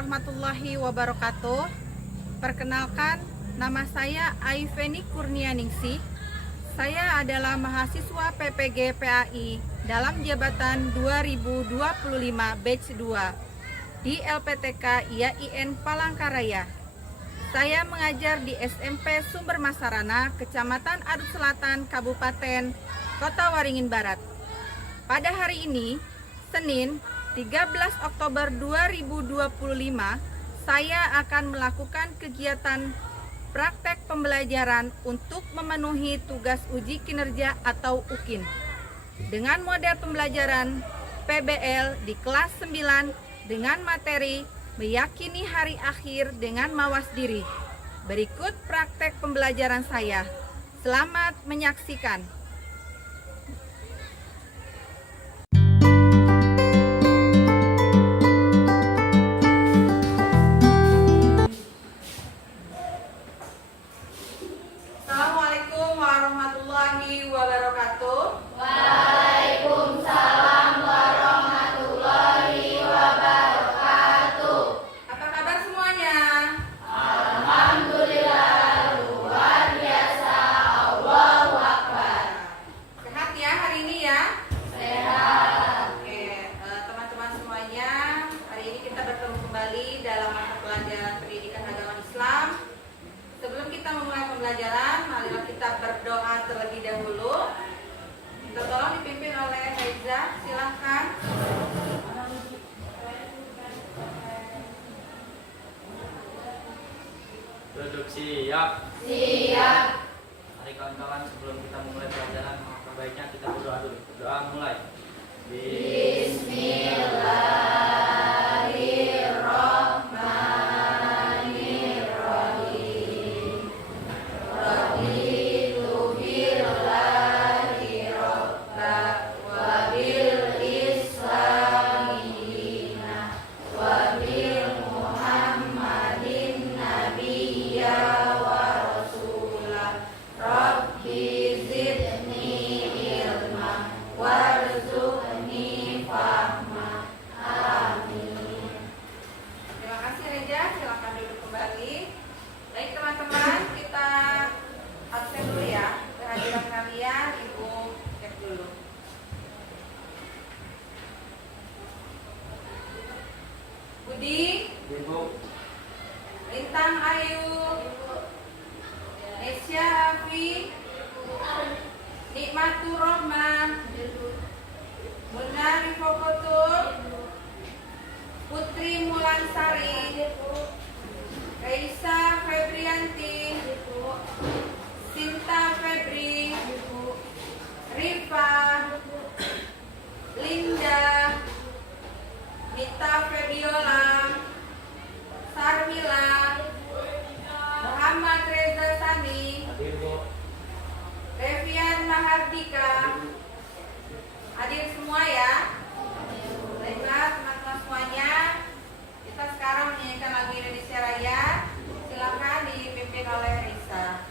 warahmatullahi wabarakatuh. Perkenalkan, nama saya Aiveni Kurnianingsih. Saya adalah mahasiswa PPG PAI dalam jabatan 2025 batch 2 di LPTK IAIN Palangkaraya. Saya mengajar di SMP Sumber Masarana, Kecamatan Adut Selatan, Kabupaten Kota Waringin Barat. Pada hari ini, Senin 13 Oktober 2025, saya akan melakukan kegiatan praktek pembelajaran untuk memenuhi tugas uji kinerja atau UKIN dengan model pembelajaran PBL di kelas 9 dengan materi meyakini hari akhir dengan mawas diri. Berikut praktek pembelajaran saya. Selamat menyaksikan. Assalamualaikum warahmatullahi wabarakatuh. Waalaikumsalam warahmatullahi wabarakatuh. Apa kabar semuanya? Alhamdulillah, luar biasa. Allahu Akbar. Sehat ya hari ini ya? Sehat. Oke, teman-teman semuanya, hari ini kita bertemu kembali dalam mata pelajaran pendidikan agama Islam. Sebelum kita memulai pembelajaran, marilah kita berdoa terlebih dahulu. Kita tolong dipimpin oleh Reza, silahkan. Duduk siap. Siap. Mari kawan-kawan, sebelum kita memulai pelajaran, maka baiknya kita berdoa dulu. Doa mulai. Bismillahirrahmanirrahim. Raditu billahi robba wa bil islami dina wa bil muhammadin nabiyya wa rasulah. Rabbi zidni ilma warzuqni fahma. Amin. Terima kasih Reza, silahkan duduk kembali. Baik teman-teman, kita absen dulu ya. Kehadiran kalian, Ibu cek dulu. Budi, Ibu, Lintang Ayu, Nesya Afi, Nikmatur Rahman, Munari Fokotul, Putri Mulansari, Raisa Febrianti, Sinta Febri, Rifa, Linda, Mita Febiola, Sarmila, Muhammad Reza Sani, hadir Bu. Revian Mahardika. Hadir semua ya. Baiklah teman-teman semuanya, kita sekarang menyanyikan lagu Indonesia Raya. Silakan dipimpin oleh Risa.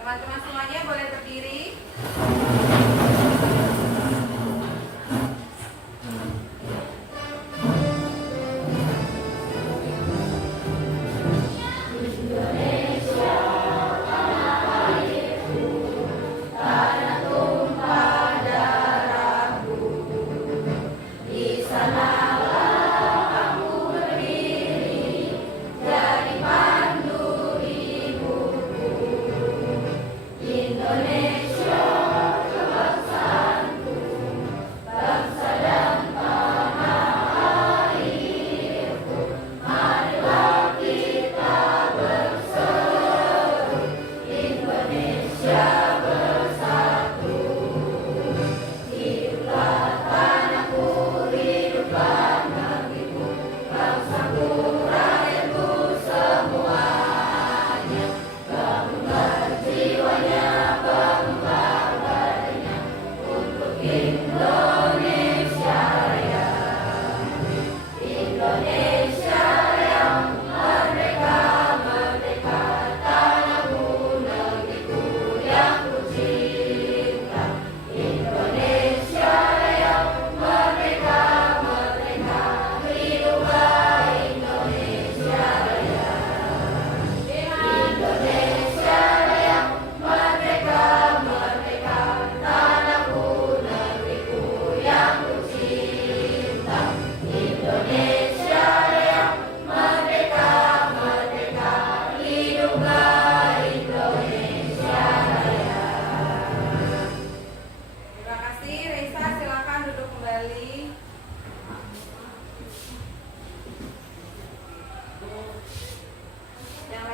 Teman-teman semuanya boleh berdiri. Di sanalah aku berdiri, jadi pandu ibuku. Indonesia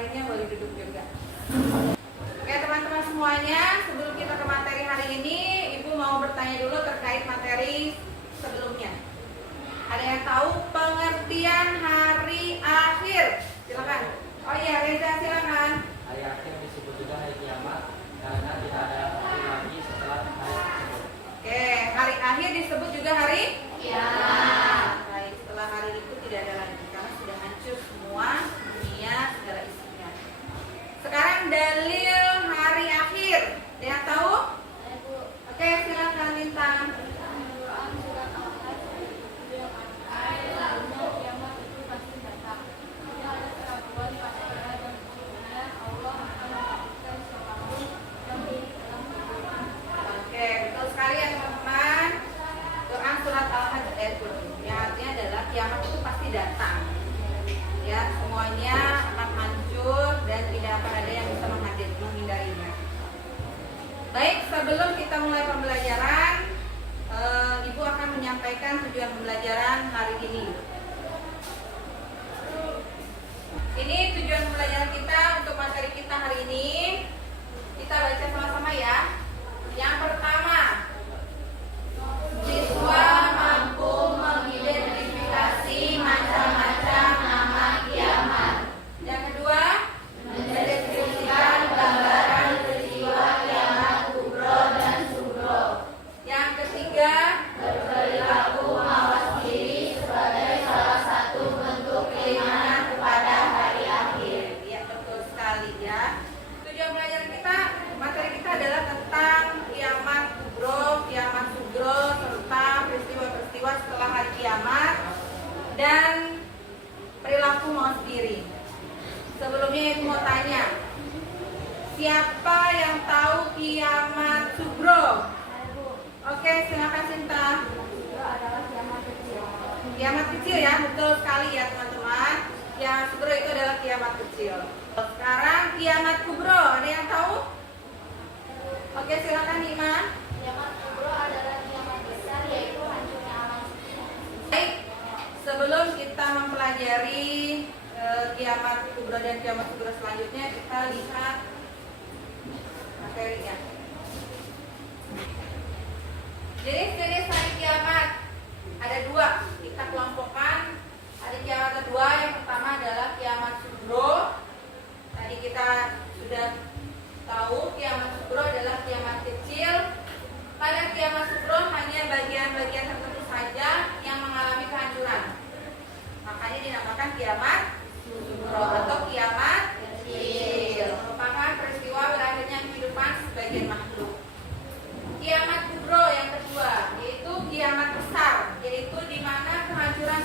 lainnya boleh duduk juga. Oke teman-teman semuanya, sebelum kita ke materi hari ini, Ibu mau bertanya dulu terkait materi sebelumnya. Ada yang tahu pengertian hari akhir? Silakan. Oh iya, Reza silakan. Hari akhir disebut juga hari kiamat karena tidak ada hari lagi setelah hari tersebut. Oke, hari akhir disebut juga hari Kiamat. Baik, setelah hari itu tidak ada lagi karena sudah hancur semua dunia segala isinya. Sekarang dalil hari akhir. Ada yang tahu? Oke, silakan Lintang. Oke, betul sekali ya teman-teman. Quran surat Al-Hajj ayat 20. Yang artinya adalah kiamat itu pasti datang. Ya, semuanya akan hancur dan tidak akan ada yang bisa menghindarinya. Baik, sebelum kita mulai pembelajaran, Ibu akan menyampaikan tujuan pembelajaran hari ini. Ini tujuan pembelajaran kita untuk materi kita hari ini. Kita baca sama-sama ya. Yang pertama, siswa mampu mengidentifikasi macam-macam nama kiamat. Yang kedua, mendeskripsikan gambaran peristiwa kiamat kubro dan sugro. Yang ketiga, berperilaku mawas diri sebagai salah satu bentuk keimanan kepada hari akhir. Ya, betul sekali ya. Tujuan belajar kita, materi kita adalah tentang kiamat kubro, kiamat sugro, serta peristiwa-peristiwa setelah hari kiamat dan perilaku mawas diri. Sebelumnya Ibu mau tanya, siapa yang tahu kiamat sugro? Oke, silakan Sinta. Kiamat kecil ya, betul sekali ya teman-teman. Kiamat sugro itu adalah kiamat kecil. Sekarang kiamat kubro, ada yang tahu? Oke, silakan Ima. Kiamat kubro adalah kiamat besar, yaitu hancurnya alam semesta. Baik, sebelum kita mempelajari kiamat kubro dan kiamat sugro selanjutnya, kita lihat materinya. Jenis-jenis hari kiamat ada dua, kita kelompokkan. Hari kiamat kedua yang pertama adalah kiamat sugro. Tadi kita sudah tahu kiamat sugro adalah kiamat kecil. Pada kiamat sugro hanya bagian-bagian tertentu saja yang mengalami kehancuran. Makanya dinamakan kiamat sugro atau kiamat kecil. Merupakan peristiwa berakhirnya kehidupan sebagian makhluk. Kiamat kubro yang kedua yaitu kiamat besar, yaitu di mana kehancuran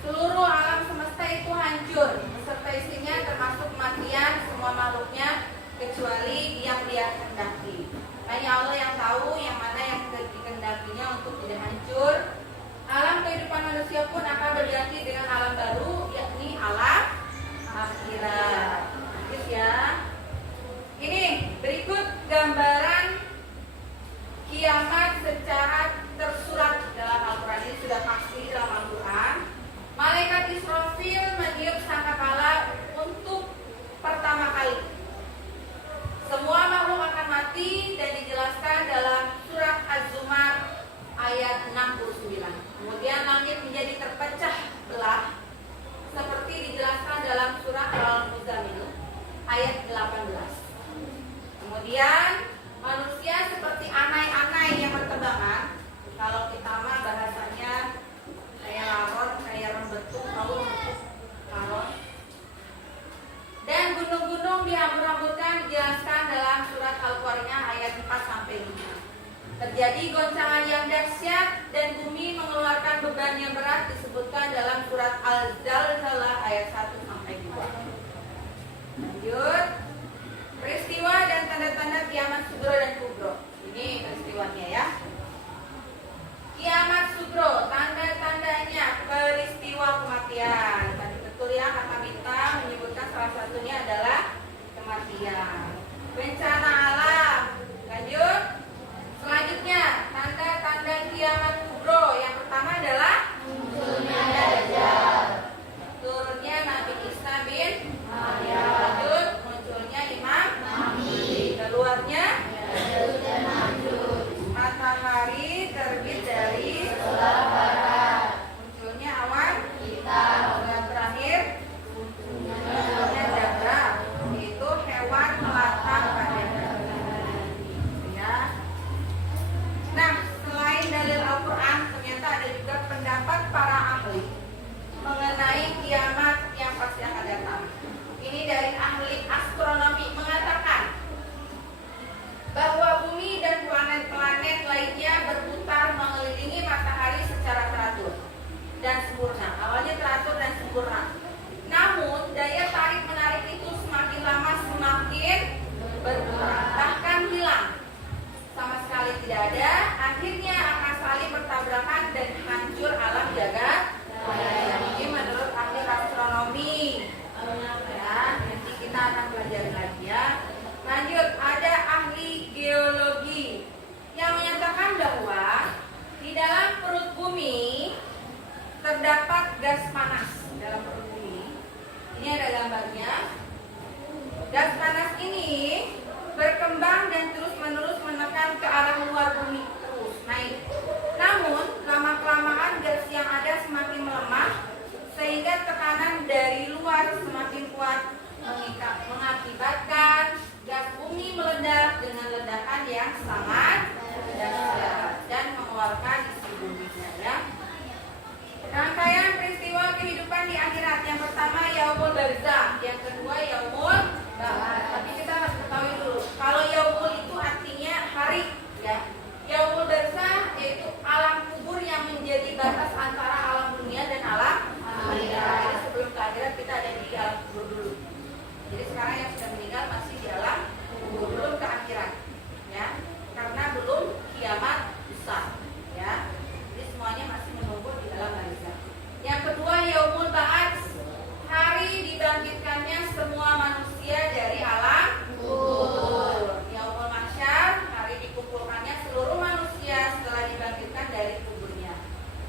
seluruh alam semesta itu hancur beserta isinya, termasuk kematian semua makhluknya kecuali yang Dia kehendaki. Hanya Allah yang tahu yang mana yang dikehendakinya untuk tidak hancur. Alam kehidupan manusia pun akan berganti dengan alam baru, yakni alam akhirat. Terus ya. Ini berikut gambaran kiamat secara tersurat dalam Al-Quran. Ini sudah pasti dalam Al-Quran. Malaikat Israfil meniup sangkakala untuk pertama kali. Semua makhluk akan mati dan dijelaskan dalam surat Az-Zumar ayat 69. Kemudian langit menjadi terpecah belah seperti dijelaskan dalam surat Al-Muzammil ayat 18. Kemudian manusia seperti anai-anai yang bertebangan. Kalau kita mah bahasanya kayak laron, kayak rembetuk, tahu laron. Dan gunung-gunung dihambur-hamburkan dijelaskan dalam surat Al-Qari'ah ayat 4 sampai 5. Terjadi goncangan yang dahsyat dan bumi mengeluarkan beban yang berat disebutkan dalam surat Al-Zalzalah ayat 1 sampai 2. Lanjut. Peristiwa dan tanda-tanda kiamat sugro dan kubro. Ini peristiwanya ya. Kiamat sugro, tanda-tandanya peristiwa kematian. Tadi betul ya, kata Mita menyebutkan salah satunya adalah kematian. Bencana alam. Lanjut. Selanjutnya, tanda-tanda kiamat kubro. Yang pertama adalah munculnya Dajjal, turunnya Nabi Isa bin Maryam. ini dari ahli astronomi mengatakan bahwa bumi dan planet-planet lainnya berputar mengelilingi matahari secara teratur dan sempurna. Awalnya teratur dan sempurna. Namun daya tarik menarik itu semakin lama semakin berkurang, bahkan hilang. Sama sekali tidak ada. Akhirnya akan saling bertabrakan dan hancur alam jagat raya. Ini menurut ahli astronomi. Ya, nanti kita akan pelajari lagi ya. Lanjut, ada ahli geologi yang menyatakan bahwa di dalam perut bumi terdapat gas panas dalam perut bumi. Ini ada gambarnya. Gas panas ini berkembang dan terus-menerus menekan ke arah luar bumi, terus naik. Namun, lama-kelamaan gas yang ada semakin melemah sehingga tekanan dari luar semakin kuat mengakibatkan gas bumi meledak dengan ledakan yang sangat dahsyat dan mengeluarkan isi buminya ya. Rangkaian peristiwa kehidupan di akhirat. Yang pertama yaumul barzakh, yang kedua yaumul ba'ats. Tapi kita harus ketahui dulu, kalau yaumul itu artinya hari ya. Yaumul barzakh yaitu alam kubur yang menjadi batas antara alam dunia dan alam akhirat. Jadi sebelum ke akhirat kita ada di alam kubur dulu. Jadi sekarang yang sudah meninggal masih di alam kubur, belum ke akhirat ya. Karena belum kiamat besar ya. Jadi semuanya masih menunggu di alam barzakh. Yang kedua yaumul ba'ats, hari dibangkitkannya semua manusia dari alam kubur. Yaumul mahsyar, hari dikumpulkannya seluruh manusia setelah dibangkitkan dari kuburnya.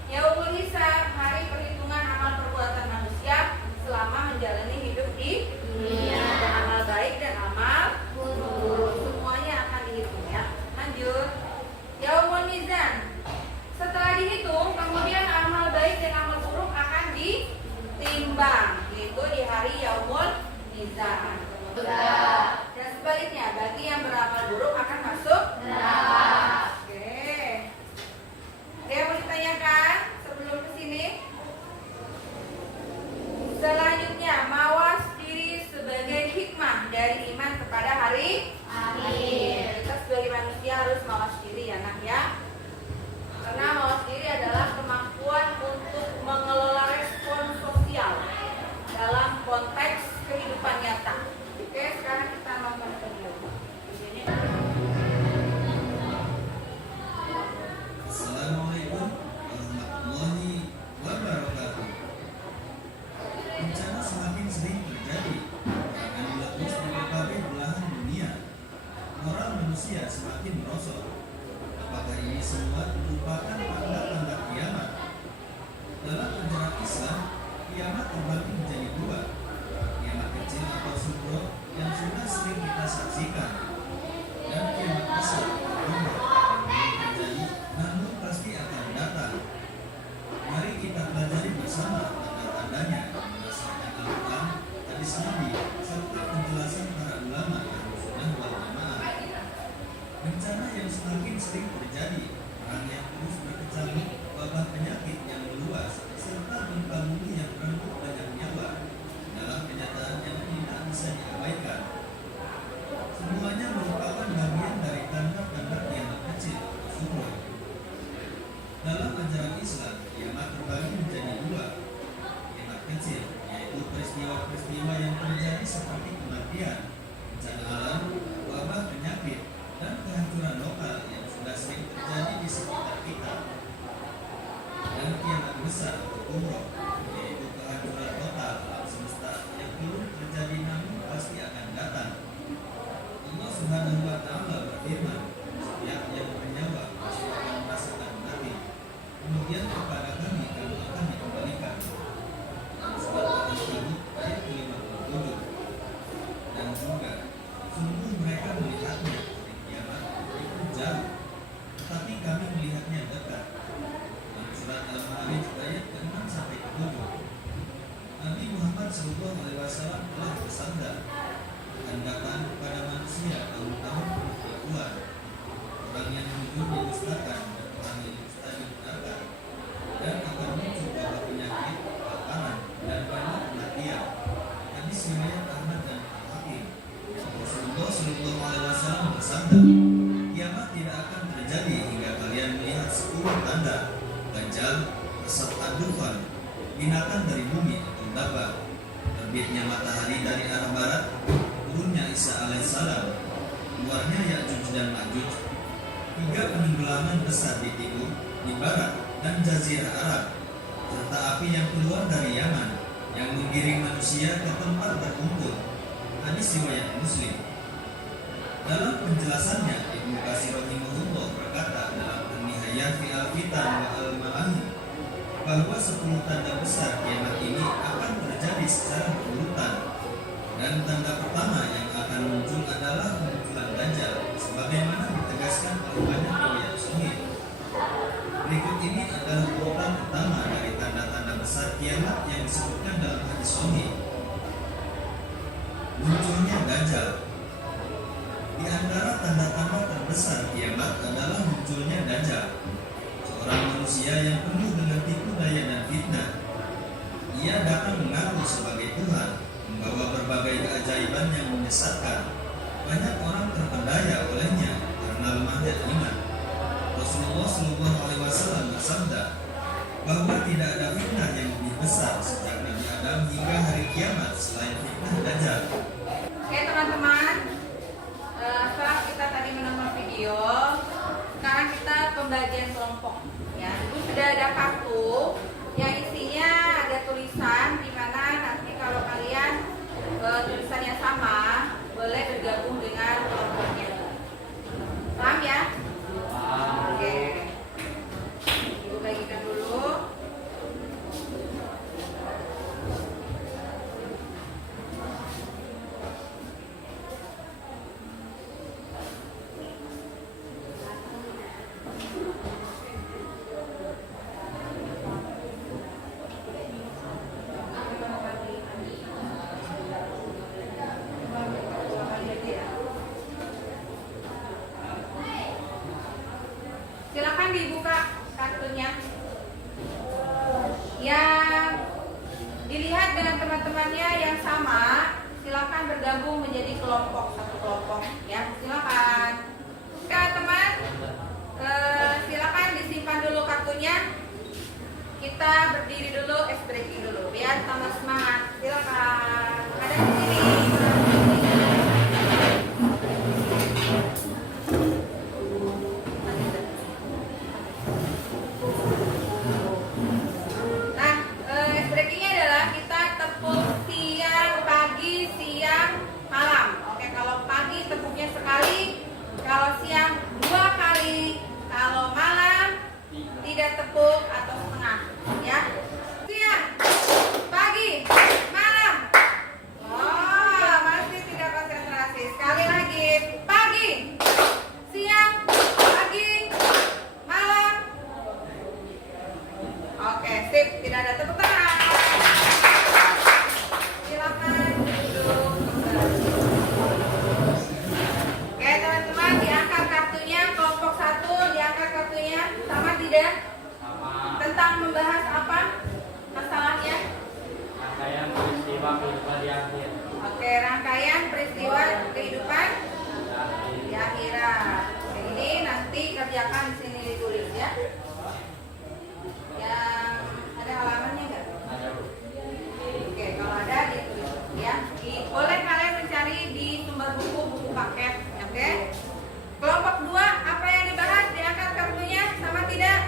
Yaumul hisab, hari perhitungan amal perbuatan manusia selama menjalani hidup di dunia. Ada amal baik dan amal buruk, semuanya akan dihitung ya. Lanjut, yaumul mizan. Setelah dihitung, kemudian amal baik dan amal buruk akan ditimbang, yaitu di hari yaumul mizan. Dan sebaliknya, bagi yang beramal buruk akan masuk neraka. Oke. Ada yang mau ditanyakan sebelum kesini? Selanjutnya, mawas diri sebagai hikmah dari iman kepada hari akhir. Kita sebagai manusia harus mawas diri ya nak ya. Karena mawas diri adalah kemampuan untuk mengelola respon sosial dalam konteks kehidupan nyata. Oke, sekarang kita nonton video. Assalamualaikum warahmatullahi wabarakatuh. Bencana semakin sering terjadi akan diletus di berbagai belahan dunia. Moral manusia semakin merosot. Apakah ini semua merupakan tanda-tanda kiamat? Dalam ajaran Islam, kiamat terbagi menjadi dua. Kiamat kecil atau sugro yang sudah sering kita saksikan, dan kiamat besar atau kubra yang belum terjadi namun pasti akan datang. Mari kita pelajari bersama tanda-tandanya berdasarkan Al-Quran, hadis Nabi, serta penjelasan para ulama yang sudah berjamaah. Bencana yang semakin sering terjadi, perang yang terus berkecamuk, wabah penyakit yang meluas, serta gempa bumi yang merenggut banyak nyawa dalam kenyataan yang tidak bisa diabaikan. Semuanya merupakan bagian dari tanda-tanda kiamat kecil atau sugro. Dalam ajaran Islam, kiamat terbagi menjadi dua. Kiamat kecil, yaitu peristiwa-peristiwa yang terjadi seperti kematian, bencana alam, wabah penyakit, dan kehancuran lokal yang sudah sering terjadi di sekitar kita. Dan terbitnya matahari dari arah barat, turunnya Isa alaihissalam, keluarnya Ya'juj dan Ma'juj, 3 penenggelaman besar di timur, di barat, dan Jazirah Arab, serta api yang keluar dari Yaman yang menggiring manusia ke tempat berkumpul. Hadis riwayat Muslim. Dalam penjelasannya, Ibnu Katsir rahimahullah berkata dalam An-Nihayah fi Al-Fitan wa Al-Ma'ani bahwa 10 tanda besar kiamat ini akan terjadi secara berurutan, dan tanda pertama yang akan muncul adalah kemunculan Dajjal, sebagaimana ditegaskan oleh banyak riwayat sahih. Berikut ini adalah urutan utama dari tanda-tanda besar kiamat yang disebutkan dalam hadis sahih. Munculnya Dajjal. Di antara tanda-tanda terbesar kiamat adalah munculnya Dajjal, seorang manusia yang penuh dengan tipu daya dan fitnah. Ia datang mengaku sebagai Tuhan, membawa berbagai keajaiban yang menyesatkan. Banyak orang terpedaya olehnya karena lemahnya iman. Rasulullah SAW bersabda bahwa tidak ada fitnah yang lebih besar sejak Nabi Adam hingga hari kiamat selain fitnah Dajjal. Oke teman-teman, setelah kita tadi menonton video, sekarang kita pembagian kelompok. Ya, itu sudah ada kartu yang isinya ada tulisan, di mana nanti kalau kalian tulisannya sama, boleh bergabung dengan kelompoknya. Paham ya? Oke. Ibu bagikan dulu. Silakan dibuka kartunya. Yang dilihat dengan teman-temannya yang sama, silakan bergabung menjadi kelompok, satu kelompok ya. Silakan. Oke teman, silakan disimpan dulu kartunya. Kita berdiri dulu, breaking dulu biar tambah semangat. Silakan. Ada di sini. Kalau siang 2 kali, kalau malam tidak tepuk atau setengah, ya. Siang, pagi, malam. Oh, masih tidak konsentrasi. Sekali lagi, pagi, siang, pagi, malam. Oke, sip. Tidak ada tepuk tangan. Silakan duduk kembali. Oke teman-teman, diangkat kartunya, kelompok 1 diangkat kartunya, sama tidak? Sama. Tentang membahas apa masalahnya? Rangkaian peristiwa kehidupan di akhir. Oke, rangkaian peristiwa kehidupan di akhirat. Oke, ini nanti kerjakan di sini ditulis ya. Yang ada halamannya enggak? Ada. Oke, kalau ada ditulis ya. Boleh kalian mencari di sumber buku paket. Oke. Kelompok 2, apa yang dibahas? Diangkat kartunya, sama tidak?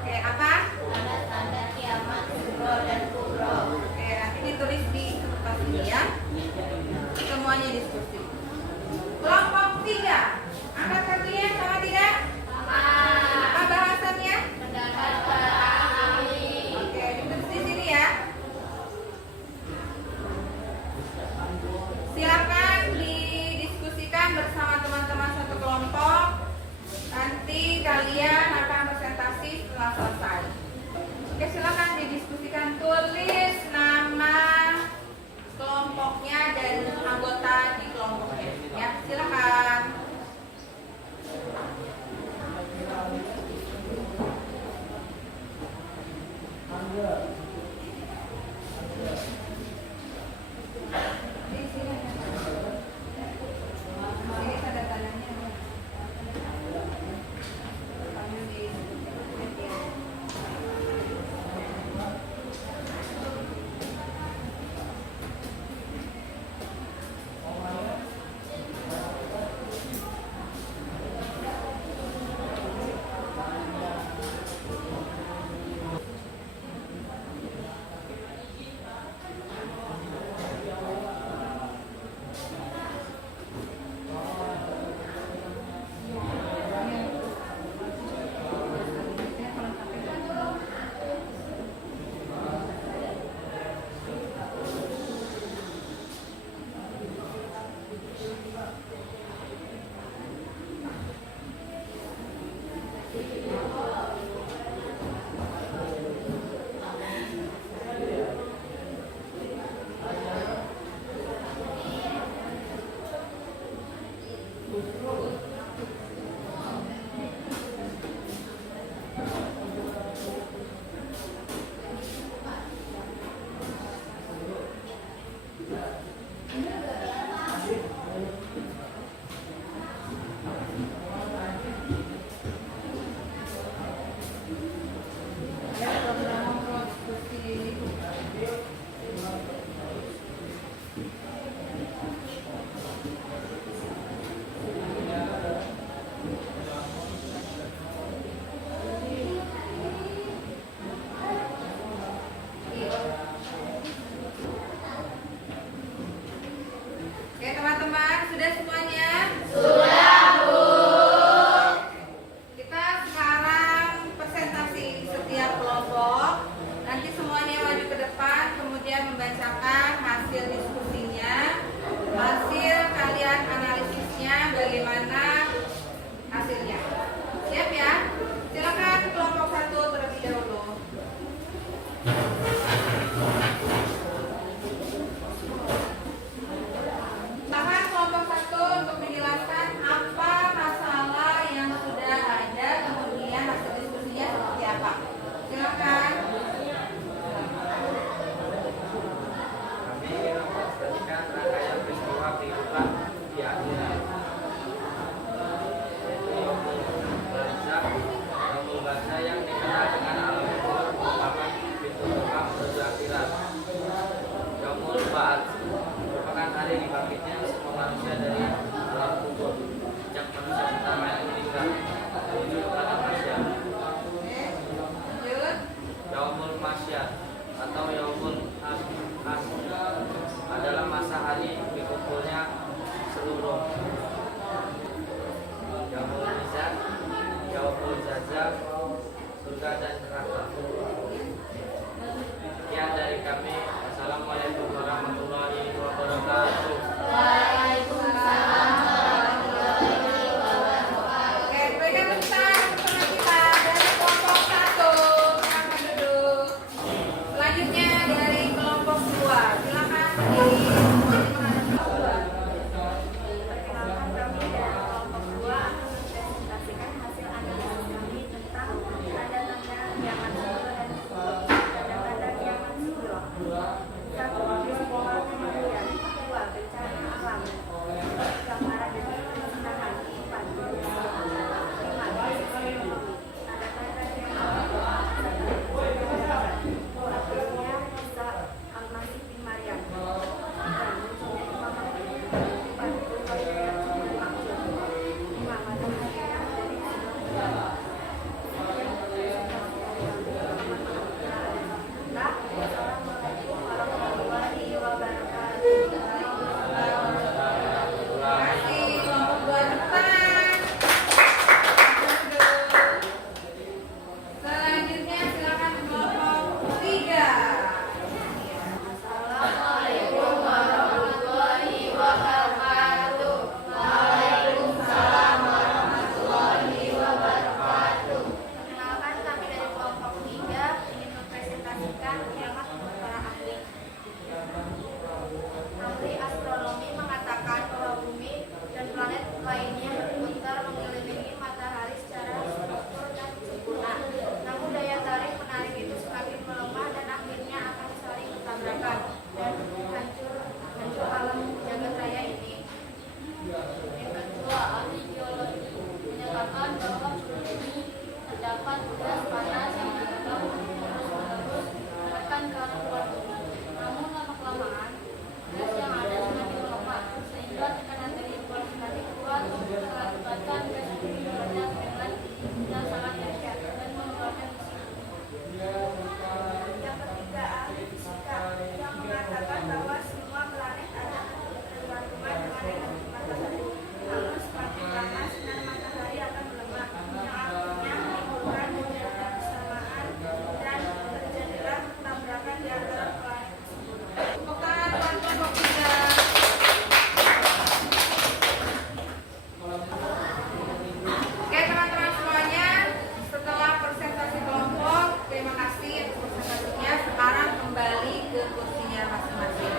Oke, apa? Tanda-tanda kiamat kubro dan kubro. Oke, nanti ditulis di kertas ini ya. Semuanya diskusi. Kelompok 3, angkat kartunya, sama tidak? Apa bahasannya? Pendapat para ahli. Oke, ditulis di sini ya. Silakan didiskusikan bersama teman-teman satu kelompok. Nanti kalian akan presentasi setelah selesai. Oke, silakan didiskusikan. Tulis nama kelompoknya dan anggota di kelompoknya. Ya, silakan. Di sini. Ini tanda tandanya. Panggil di Sudah semuanya? Kita sekarang presentasi setiap kelompok. Nanti semuanya maju ke depan, kemudian membacakan hasil diskusinya, hasil kalian analisisnya, bagaimana hasilnya. Siap ya? Silakan kelompok 1 terlebih dahulu. Silakan kelompok 1 untuk menjelaskan apa masalah yang sudah ada, kemudian hasil diskusinya seperti apa. Silakan. Kami mempresentasikan rangkaian peristiwa kehidupan di akhirat. Yaitu Yaumul Barzakh, Yaumul Barzakh yang dikenal dengan alam kubur merupakan pintu gerbang menuju akhirat. Yaumul Ba'ats merupakan hari dibangkitnya semua manusia dari alam kubur sejak manusia pertama yang meninggal menuju kepada masyar. Lanjut. Yaumul Masyar atau Yaumul Hasyr adalah masa hari dikumpulnya seluruh. Yaumul Mizan, Yaumul Jazaa, surga dan neraka. Sekian dari kami. Assalamualaikum warahmatullahi wabarakatuh. Oke, berikan tepuk tangan bersama kita dari kelompok 1. Silakan duduk. Selanjutnya dari kelompok 2. Silakan Perkenalkan kami dari kelompok 2 akan mempresentasikan hasil analisis kami tentang tanda-tanda kiamat sugro dan tanda-tanda kiamat sugro. 1. Peristiwa kematian. 2. Bencana alam. 3. Gambaran dan kemusnahan. 4. 5. Krisis ekonomi. Tanda-tanda kiamat. 1. Baptisnya Isa Al-Masih bin Maryam. 3. Munculnya Imam Mahdi. 4. Berubah daya dan maksud. 5. Matahari yang dari sudut utara. Sekian Wassalamualaikum warahmatullahi wabarakatuh. Terima kasih kelompok 2 depan. Selanjutnya silakan kelompok 3. Assalamualaikum warahmatullahi wabarakatuh. Waalaikumsalam warahmatullahi wabarakatuh. Perkenalkan kami dari kelompok 3 ingin mempresentasikan kiamat menurut para ahli. Ahli astronomi mengatakan bahwa bumi dan planet lainnya berputar mengelilingi matahari secara struktur dan sempurna. Namun daya tarik menarik itu semakin melemah dan akhirnya akan saling bertabrakan dan hancur alam jagat raya ini. Yang kedua, ahli geologi menyatakan bahwa bumi terdapat gas panas yang berkembang terus-menerus menekan ke arah luar bumi. Namun lama-kelamaan gas yang ada semakin melemah sehingga tekanan dari luar semakin kuat mengakibatkan gas bumi meledak dengan yang sangat dahsyat dan mengeluarkan misi. Yang ketiga, ahli fisika yang mengatakan bahwa semua planet ada tuan rumah dengan energi matahari. Namun semakin lama sinar matahari akan melemah, yang akhirnya menimbulkan beberapa kesamaan dan terjadilah tabrakan di antara planet tersebut. Tepuk tangan buat kelompok 3. Oke teman-teman semuanya, setelah presentasi kelompok, terima kasih atas presentasinya. Sekarang kembali ke kursinya masing-masing.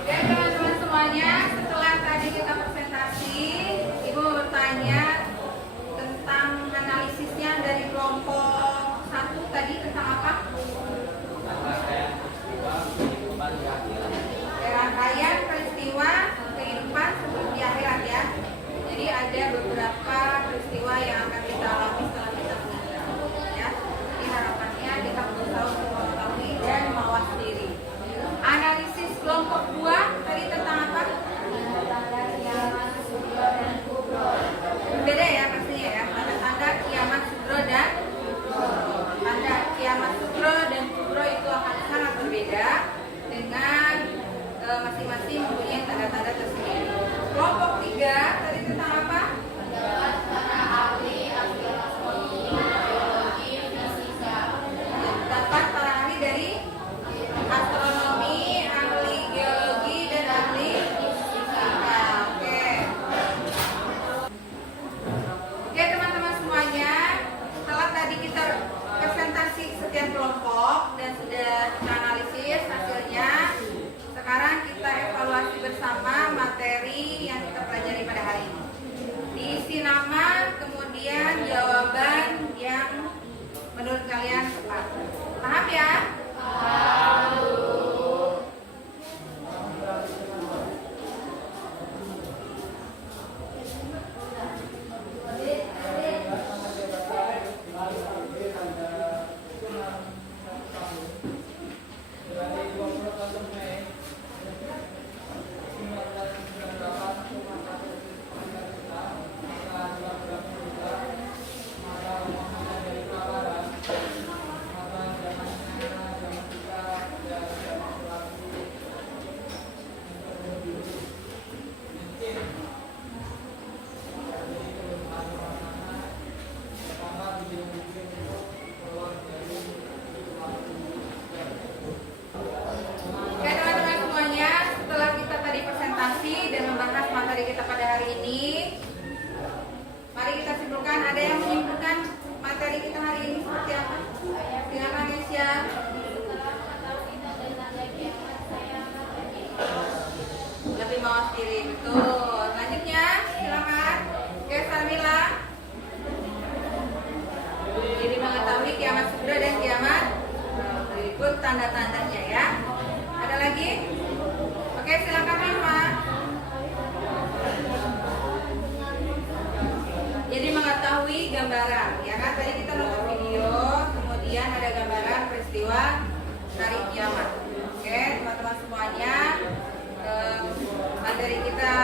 Oke teman-teman semuanya, setelah tadi kita presentasi, Ibu mau bertanya tentang analisisnya dari kelompok 1 tadi tentang apa? Rangkaian peristiwa kehidupan di akhirat. Rangkaian peristiwa kehidupan seperti akhirat ya. Jadi ada beberapa peristiwa yang akan kita alami setelah kita meninggal. Ya. Jadi harapannya kita berusaha untuk mengetahui dan mawas diri. Analisis kelompok 2 tadi tentang apa? Tanda-tanda kiamat sugro dan kubro. Berbeda ya pastinya ya. Tanda-tanda kiamat sugro dan tanda kiamat sugro dan kubro itu akan sangat berbeda dengan masing-masing mempunyai tanda-tanda tersendiri. Kelompok 3 tadi tentang apa? Pendapat para ahli astronomi, geologi, fisika. Pendapat para ahli dari astronomi, ahli geologi, dan ahli fisika. Oke teman-teman semuanya, setelah tadi kita presentasi setiap kelompok dan sudah kita analisis hasilnya, sekarang kita evaluasi bersama materi yang kita pelajari pada hari ini. Diisi nama, kemudian jawaban yang menurut kalian tepat. Paham ya? Oke teman-teman semuanya, setelah kita tadi presentasi dan membahas materi kita pada hari ini, mari kita simpulkan. Ada yang menyimpulkan materi kita hari ini seperti apa? Silakan Nesya. Lebih mawas diri, betul. Selanjutnya, silakan. Oke, Sarmila. Jadi mengetahui kiamat sugra dan kiamat berikut tanda-tandanya ya. Ada lagi? Oke, silakan Mama. Jadi mengetahui gambaran, ya kan? Tadi kita nonton video, kemudian ada gambaran peristiwa hari kiamat. Oke, teman-teman semuanya, materi kita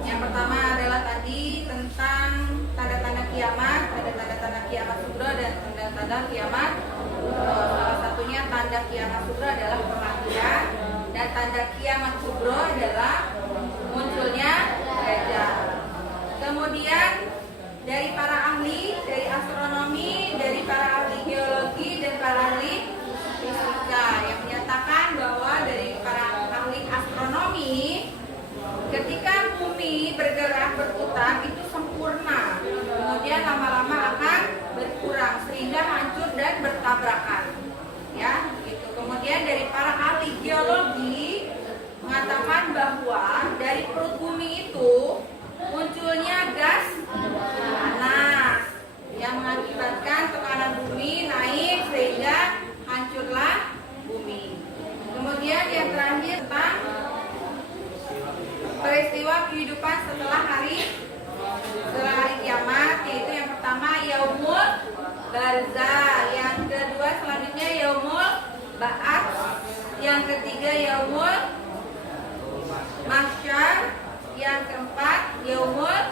yang pertama adalah tadi tentang tanda-tanda kiamat, ada tanda-tanda kiamat sugra dan tanda-tanda kiamat. Salah satunya tanda kiamat sugra adalah kematian dan tanda kiamat kubro adalah munculnya dajjal. Kemudian dari para ahli, dari astronomi, dari para ahli geologi dan para ahli fisika yang menyatakan bahwa dari para ahli astronomi, ketika bumi bergerak berputar itu sempurna, kemudian lama-lama akan berkurang sehingga hancur dan bertabrakan, ya gitu. Kemudian dari para ahli geologi mengatakan bahwa dari perut bumi itu munculnya gas panas yang mengakibatkan tekanan bumi naik sehingga hancurlah bumi. Kemudian yang terakhir tentang peristiwa kehidupan setelah hari kiamat, yaitu yang pertama yaumul barzah, yang kedua selanjutnya yaumul ba'ats, yang ketiga yaumul mahsyar, yang keempat yaumul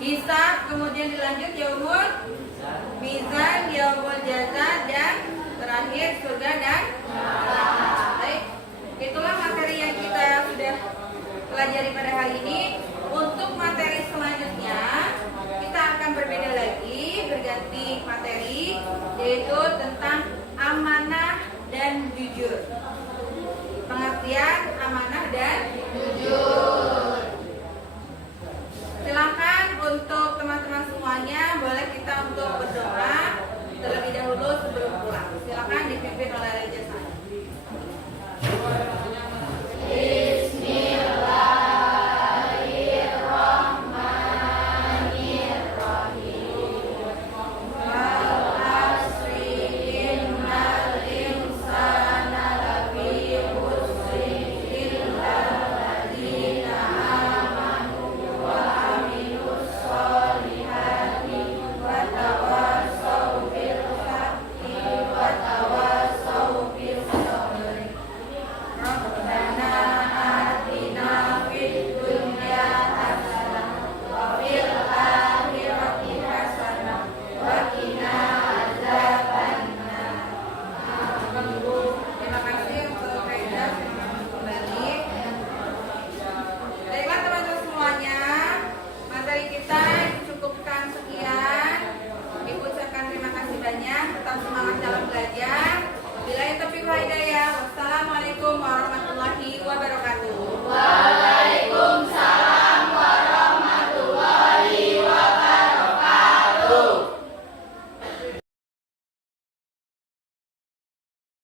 hisab, kemudian dilanjut yaumul mizan, yaumul jaza, dan terakhir surga dan neraka. Baik, itulah materi yang kita sudah pelajari pada hari ini. Untuk materi selanjutnya kita akan berbeda lagi, berganti materi, yaitu tentang amanah dan jujur. Pengertian